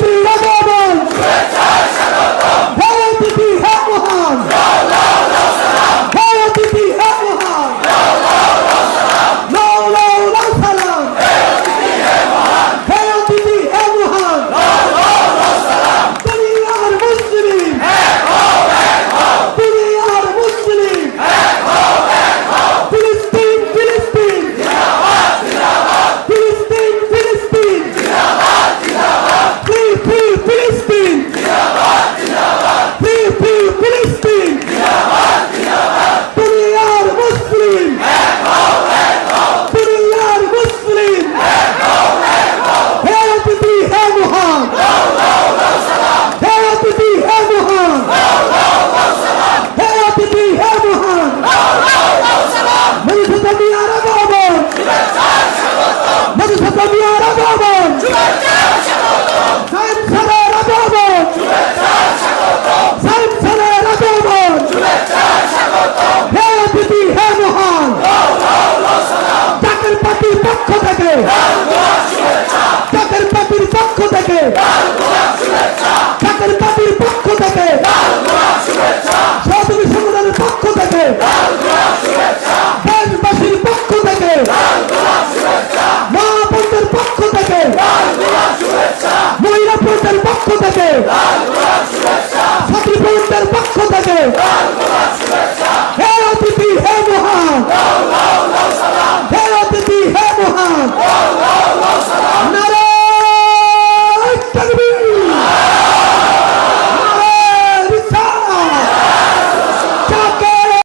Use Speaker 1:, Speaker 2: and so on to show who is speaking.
Speaker 1: Woo! থেকে